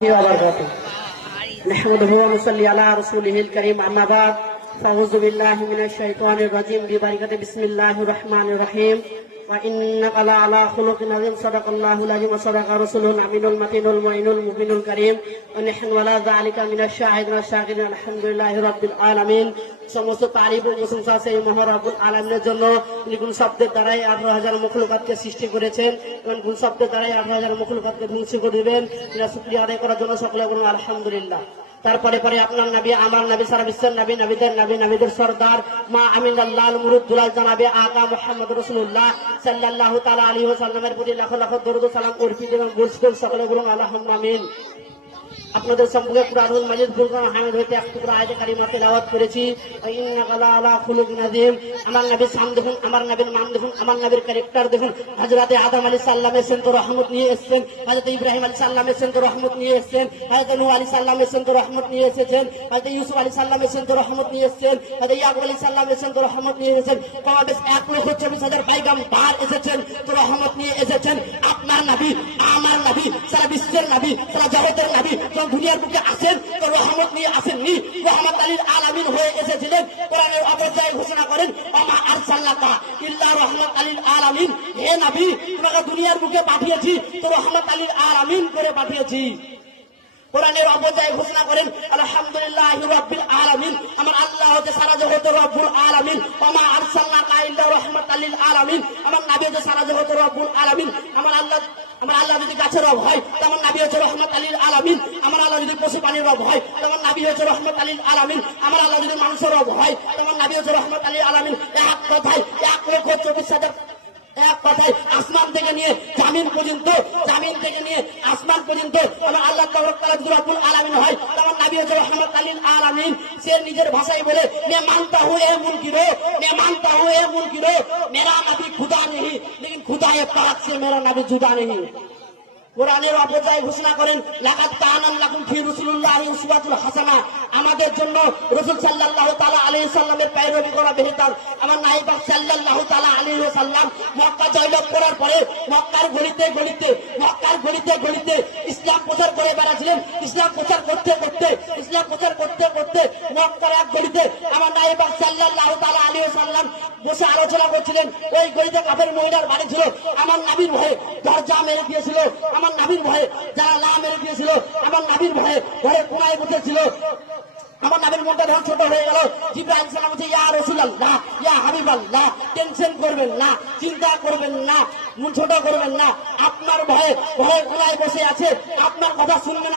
وبركاته نحمده ونصلي على رسوله الكريم أما بعد فأعوذ بالله من الشيطان الرجيم ببركة بسم الله الرحمن الرحيم وإنك لعلى خلق عظيم صدق الله العظيم وصدق رسوله الأمين المتين المعين المبين الكريم ونحن ولا ذلك من الشاهدين والشاكرين الحمد لله رب العالمين সমস্ত তারিফ ও প্রশংসা সেই মহারব্বুল আলামিনের জন্য। তিনি কোন শব্দের দ্বারাই 18,000 মখলুকাতকে সৃষ্টি করেছেন এবং কোন শব্দের দ্বারাই 18,000 মখলুকাতকে ধ্বংস করে দিবেন। এটা শুকরিয়া আদায় করার জন্য সকলে বলুন আলহামদুলিল্লাহ। তারপরে পরে আপনার নবী আমার নবী সারা বিশ্বের নবী নবীদের সরদার মা আমিনাল্লাহ মুরুদ দুলাল জানাবে আকা মুহাম্মদ রাসূলুল্লাহ সাল্লাল্লাহু তাআলা আলাইহি ওয়াসাল্লামের প্রতি লাখ লাখ দরুদ ও সালাম অর্পিত এবং বর্ষিত সকলে বলুন আল্লাহুম্মা আমিন। আপনাদের সম্পর্কে কুরআনুল মাজিদ ফুরকান হামিদ হইতে এক টুকরা আয়াতে কারিমা তেলাওয়াত করেছি। ইন্নাকা লাআলা খুলুকিন আযীম। আমার নবীর শান দেখুন, আমার নবীর মান দেখুন, আমার নবীর ক্যারেক্টার দেখুন। হযরতে আদম আলাইহিস সালাম এসেছেন তো রহমত নিয়ে এসেছেন, হযরতে ইব্রাহিম আলাইহিস সালাম এসেছেন তো রহমত নিয়ে এসেছেন, হযরতে নূহ আলাইহিস সালাম এসেছেন তো রহমত নিয়ে এসেছেন, হযরতে ইউসুফ আলাইহিস সালাম এসেছেন তো রহমত নিয়ে এসেছেন, হযরতে ইয়াকুব আলাইহিস সালাম এসেছেন তো রহমত নিয়ে এসেছেন। কমবেশ 1,24,000 পয়গম্বর এসেছেন তো রহমত নিয়ে এসেছেন। আপনার নবী আমার নবী সারা বিশ্বের নবী সারা জগতের নবী যখন দুনিয়ার বুকে আসেন তো রহমত নিয়ে আসেননি, রহমত আলিল আলামিন হয়ে এসেছিলেন। কোরআনের অপর্যায়ে ঘোষণা করেন ওমা আরসালনাকা ইল্লা রহমত আলিল আলামিন। হে নবী তোমাকে দুনিয়ার বুকে পাঠিয়েছি তো রহমত আলিল আলামিন করে পাঠিয়েছি। কোরআনের অপর্যায়ে ঘোষণা করেন আলহামদুলিল্লাহি রাব্বিল আলামিন। আমার আল্লাহ হচ্ছে সারা জগতের রব্বুল আলামিন। ওমা আরসালনাকা ইল্লা রহমাতাল লিল আলামিন। আমার নবী হচ্ছে সারা জগতের রব্বুল আলামিন। আমার আল্লাহ যদি গাছের রব হয় তেমন নবী হচ্ছে রহমাতাল লিল আলামিন। আমার আল্লাহ যদি পশু প্রাণীর রব হয় তেমন নবী হচ্ছে রহমাতাল লিল আলামিন। আমার আল্লাহ যদি মানুষের রব হয় তেমন নবী হচ্ছে রহমাতাল লিল আলামিন। এক কথায় 1,24,000 এক কথায় আসমান থেকে নিয়ে জামিন পর্যন্ত, জামিন থেকে নিয়ে আসমান পর্যন্ত আমার আল্লাহ তাআলা যদি রব্বুল আলামিন হয় তেমন নবী হচ্ছে রহমাতাল লিল আলামিন। সে নিজের ভাষায় বলে मैं मानता हूं ए मुनकिरो, मैं मानता हूं ए मुनकिरो, मेरा नबी खुदा नहीं लेकिन खुदा पाक से मेरा नबी जुदा नहीं। কোরআনের অপর্যায়ে ঘোষণা করেন লাকাদ কানা লাকুম ফি রাসূলিল্লাহি উসওয়াতুল হাসানাহ। আমাদের জন্য রাসূল সাল্লাল্লাহু তাআলা আলাইহি সাল্লামের পেরোবি করা বেহতর। আমার নবী পাক সাল্লাল্লাহু তাআলা আলাইহি ওয়াসাল্লাম মক্কা জয়লাভ করার পরে মক্কার গলিতে গলিতে ইসলাম প্রচার করে বেড়াচ্ছিলেন। ইসলাম প্রচার করতে করতে মক্কার এক গলিতে আমার নবী পাক সাল্লাল্লাহু তাআলা আলাইহি ওয়াসাল্লাম বসে আলোচনা করছিলেন। ওই গলিতে কাফের মহিলার বাড়ি ছিল। আমার নবীর ভয়ে দরজা মেরে দিয়েছিল, আমার নবীর ভয়ে যারা না মেরে দিয়েছিল, আমার নবীর ভয়ে ঘরে কোনায় বসেছিল। আমার নবীর মনটা ধর ছোট হয়ে গেল। জিবরাইল আলাইহিস সালাম বলছে ইয়া রাসূলুল্লাহ ইয়া হাবিবাল্লাহ, টেনশন করবেন না, চিন্তা করবেন না, মন ছোট করবেন না। আপনার ভয়ে কোনায় বসে আছে, আপনার কথা শুনবেন